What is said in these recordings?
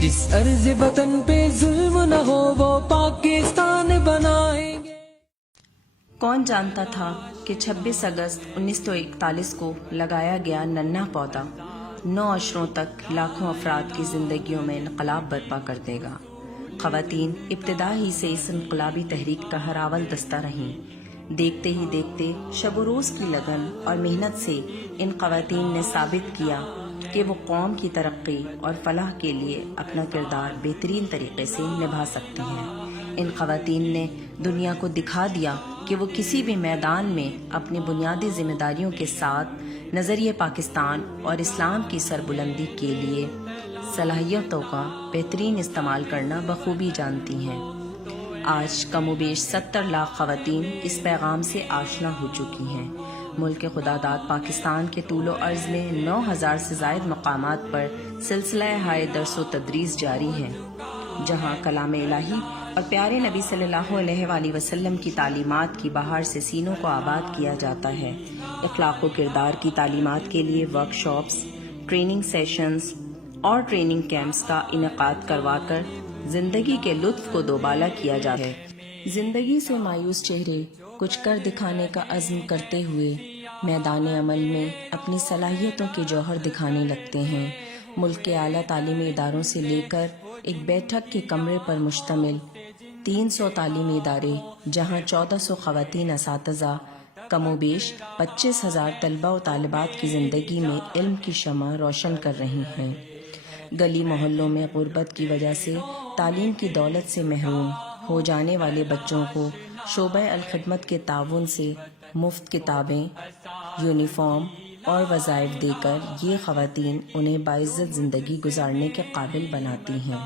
جس ارض وطن پہ ظلم نہ ہو وہ پاکستان بنائیں گے۔ کون جانتا تھا کہ 26 اگست 1941 کو لگایا گیا ننھا پودا 9 عشروں تک لاکھوں افراد کی زندگیوں میں انقلاب برپا کر دے گا۔ خواتین ابتدا ہی سے اس انقلابی تحریک کا ہراول دستہ رہیں۔ دیکھتے ہی دیکھتے شب و روز کی لگن اور محنت سے ان خواتین نے ثابت کیا کہ وہ قوم کی ترقی اور فلاح کے لیے اپنا کردار بہترین طریقے سے نبھا سکتی ہیں۔ ان خواتین نے دنیا کو دکھا دیا کہ وہ کسی بھی میدان میں اپنی بنیادی ذمہ داریوں کے ساتھ نظریہ پاکستان اور اسلام کی سربلندی کے لیے صلاحیتوں کا بہترین استعمال کرنا بخوبی جانتی ہیں۔ آج کم و بیش 70 لاکھ خواتین اس پیغام سے آشنا ہو چکی ہیں۔ ملک خدا داد پاکستان کے طول و عرض میں 9000 سے زائد مقامات پر سلسلہ ہائے درس و تدریس جاری ہے، جہاں کلام الہی اور پیارے نبی صلی اللہ علیہ وآلہ وسلم کی تعلیمات کی بہار سے سینوں کو آباد کیا جاتا ہے۔ اخلاق و کردار کی تعلیمات کے لیے ورک شاپس، ٹریننگ سیشنز اور ٹریننگ کیمپس کا انعقاد کروا کر زندگی کے لطف کو دوبالا کیا جاتا ہے۔ زندگی سے مایوس چہرے کچھ کر دکھانے کا عزم کرتے ہوئے میدان عمل میں اپنی صلاحیتوں کے جوہر دکھانے لگتے ہیں۔ ملک کے اعلیٰ تعلیمی اداروں سے لے کر ایک بیٹھک کے کمرے پر مشتمل 300 تعلیمی ادارے، جہاں 1400 خواتین اساتذہ کم و بیش 25,000 طلبہ و طالبات کی زندگی میں علم کی شمع روشن کر رہی ہیں۔ گلی محلوں میں غربت کی وجہ سے تعلیم کی دولت سے محروم ہو جانے والے بچوں کو شعبہ الخدمت کے تعاون سے مفت کتابیں، یونیفارم اور وظائف دے کر یہ خواتین انہیں باعزت زندگی گزارنے کے قابل بناتی ہیں۔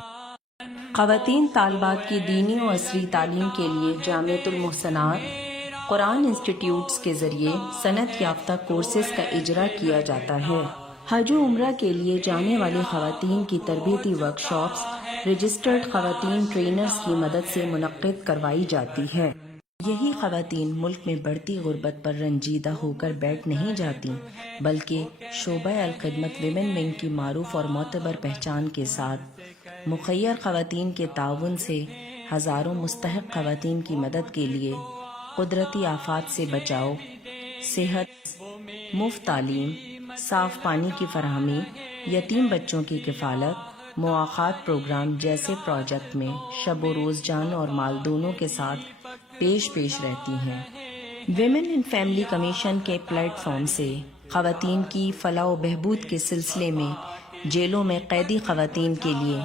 خواتین طالبات کی دینی و عصری تعلیم کے لیے جامعۃ المحسنات قرآن انسٹیٹیوٹس کے ذریعے صنعت یافتہ کورسز کا اجرا کیا جاتا ہے۔ حج و عمرہ کے لیے جانے والی خواتین کی تربیتی ورک شاپس رجسٹرڈ خواتین ٹرینرز کی مدد سے منعقد کروائی جاتی ہے۔ یہی خواتین ملک میں بڑھتی غربت پر رنجیدہ ہو کر بیٹھ نہیں جاتی، بلکہ شعبہ الخدمت ویمن ونگ کی معروف اور معتبر پہچان کے ساتھ مخیر خواتین کے تعاون سے ہزاروں مستحق خواتین کی مدد کے لیے قدرتی آفات سے بچاؤ، صحت، مفت تعلیم، صاف پانی کی فراہمی، یتیم بچوں کی کفالت، مواخات پروگرام جیسے پروجیکٹ میں شب و روز جان اور مال دونوں کے ساتھ پیش رہتی ہیں۔ ویمن ان فیملی کمیشن کے پلیٹ فارم سے خواتین کی فلاح و بہبود کے سلسلے میں جیلوں میں قیدی خواتین کے لیے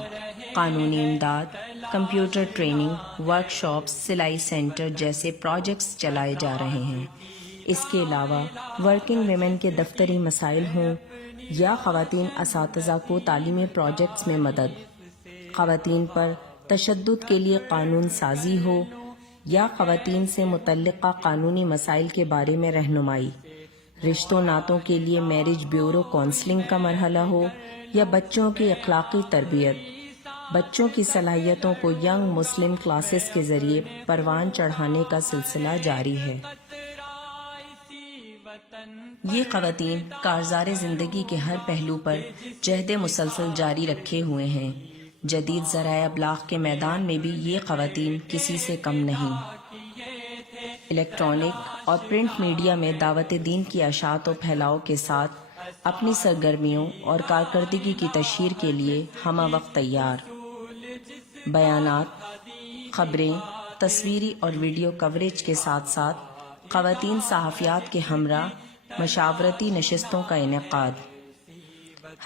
قانونی امداد، کمپیوٹر ٹریننگ، ورک شاپس، سلائی سینٹر جیسے پروجیکٹس چلائے جا رہے ہیں۔ اس کے علاوہ ورکنگ ویمن کے دفتری مسائل ہوں یا خواتین اساتذہ کو تعلیمی پروجیکٹس میں مدد، خواتین پر تشدد کے لیے قانون سازی ہو یا خواتین سے متعلقہ قانونی مسائل کے بارے میں رہنمائی، رشتوں ناتوں کے لیے میرج بیورو کونسلنگ کا مرحلہ ہو یا بچوں کی اخلاقی تربیت، بچوں کی صلاحیتوں کو ینگ مسلم کلاسز کے ذریعے پروان چڑھانے کا سلسلہ جاری ہے۔ یہ خواتین کارزار زندگی کے ہر پہلو پر جہد مسلسل جاری رکھے ہوئے ہیں۔ جدید ذرائع ابلاغ کے میدان میں بھی یہ خواتین کسی سے کم نہیں۔ الیکٹرانک اور پرنٹ میڈیا میں دعوت دین کی اشاعت و پھیلاؤ کے ساتھ اپنی سرگرمیوں اور کارکردگی کی تشہیر کے لیے ہمہ وقت تیار۔ بیانات، خبریں، تصویری اور ویڈیو کوریج کے ساتھ ساتھ خواتین صحافیات کے ہمراہ مشاورتی نشستوں کا انعقاد۔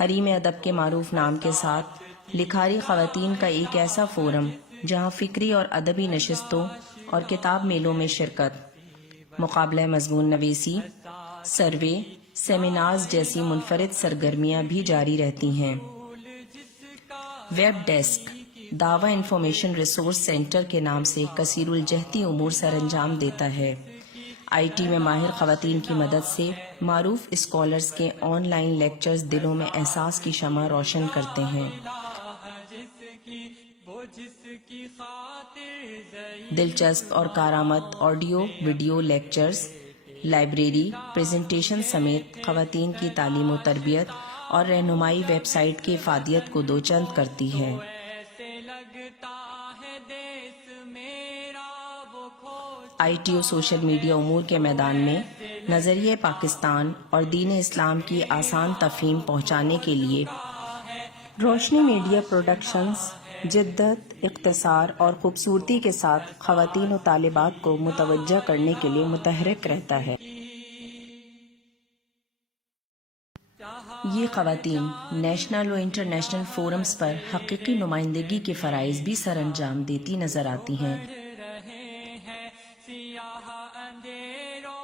حریم ادب کے معروف نام کے ساتھ لکھاری خواتین کا ایک ایسا فورم جہاں فکری اور ادبی نشستوں اور کتاب میلوں میں شرکت، مقابلہ مضمون نویسی، سروے، سیمینارز جیسی منفرد سرگرمیاں بھی جاری رہتی ہیں۔ ویب ڈیسک دعوی انفارمیشن ریسورس سینٹر کے نام سے کثیر الجہتی امور سر انجام دیتا ہے۔ آئی ٹی میں ماہر خواتین کی مدد سے معروف اسکالرز کے آن لائن لیکچرز دلوں میں احساس کی شمع روشن کرتے ہیں۔ دلچسپ اور کارآمد audio video lectures, library, presentation سمیت خواتین کی تعلیم و تربیت اور رہنمائی ویب سائٹ کی افادیت کو دوچند کرتی ہے۔ IT و سوشل میڈیا امور کے میدان میں نظریہ پاکستان اور دین اسلام کی آسان تفہیم پہنچانے کے لیے روشنی میڈیا پروڈکشنز جدت، اختصار اور خوبصورتی کے ساتھ خواتین و طالبات کو متوجہ کرنے کے لیے متحرک رہتا ہے۔ یہ خواتین نیشنل و انٹرنیشنل فورمز پر حقیقی نمائندگی کے فرائض بھی سر انجام دیتی نظر آتی ہیں۔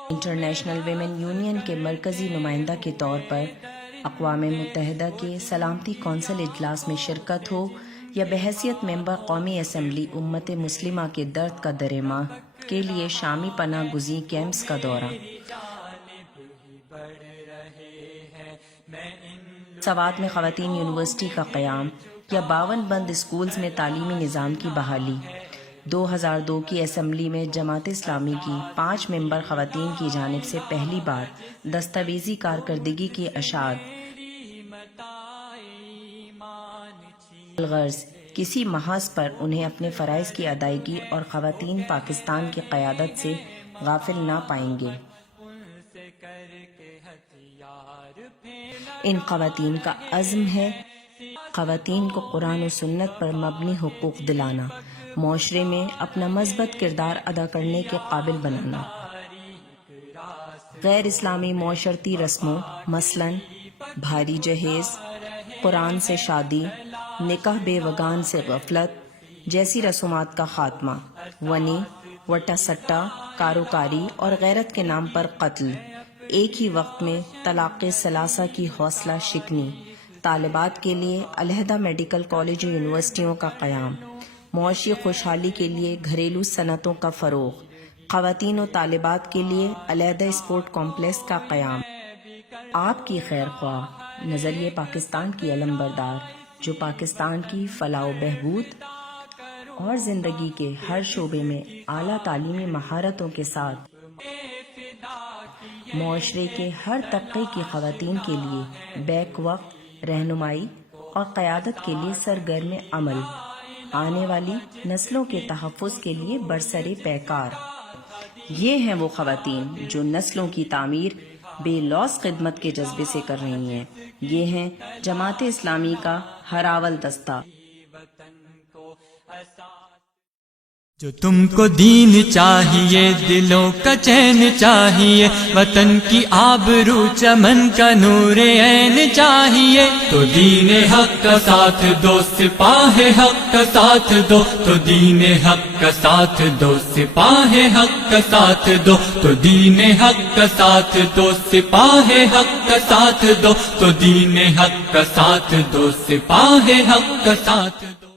انٹرنیشنل ویمن یونین کے مرکزی نمائندہ کے طور پر اقوام متحدہ کے سلامتی کونسل اجلاس میں شرکت ہو یا بحیثیت ممبر قومی اسمبلی امت مسلمہ کے درد کا درِ ماہ کے لیے شامی پناہ گزین کیمپس کا دورہ، سوات میں خواتین یونیورسٹی کا قیام یا 52 بند اسکولز میں تعلیمی نظام کی بحالی، 2002 کی اسمبلی میں جماعت اسلامی کی 5 ممبر خواتین کی جانب سے پہلی بار دستاویزی کارکردگی کی اشاعت، الغرض کسی محاذ پر انہیں اپنے فرائض کی ادائیگی اور خواتین پاکستان کی قیادت سے غافل نہ پائیں گے۔ ان خواتین کا عزم ہے خواتین کو قرآن و سنت پر مبنی حقوق دلانا، معاشرے میں اپنا مثبت کردار ادا کرنے کے قابل بنانا، غیر اسلامی معاشرتی رسموں مثلاً بھاری جہیز، قرآن سے شادی، نکاح بے وگان سے غفلت جیسی رسومات کا خاتمہ، ونی، وٹا سٹا، کاروکاری اور غیرت کے نام پر قتل، ایک ہی وقت میں طلاق ثلاثہ کی حوصلہ شکنی، طالبات کے لیے علیحدہ میڈیکل کالج و یونیورسٹیوں کا قیام، معاشی خوشحالی کے لیے گھریلو صنعتوں کا فروغ، خواتین و طالبات کے لیے علیحدہ اسپورٹ کمپلیکس کا قیام۔ آپ کی خیر خواہ نظریہ پاکستان کی علم بردار جو پاکستان کی فلاح و بہبود اور زندگی کے ہر شعبے میں اعلیٰ تعلیمی مہارتوں کے ساتھ معاشرے کے ہر طبقے کی خواتین کے لیے بیک وقت رہنمائی اور قیادت کے لیے سرگرم عمل، آنے والی نسلوں کے تحفظ کے لیے برسر پیکار۔ یہ ہیں وہ خواتین جو نسلوں کی تعمیر بے لوث خدمت کے جذبے سے کر رہی ہیں۔ یہ ہیں جماعت اسلامی کا ہراول دستہ۔ جو تم کو دین چاہیے، دلوں کا چین چاہیے، وطن کی آبرو چمن کا نور عین چاہیے، تو دین حق کا ساتھ دو، سپاہ حق کا ساتھ دو، تو دین حق کا ساتھ دو، سپاہ حق کا ساتھ دو، تو دین حق کا ساتھ دو، سپاہ حق کا ساتھ دو، تو دین حق کا ساتھ دو، سپاہ حق کا ساتھ دو۔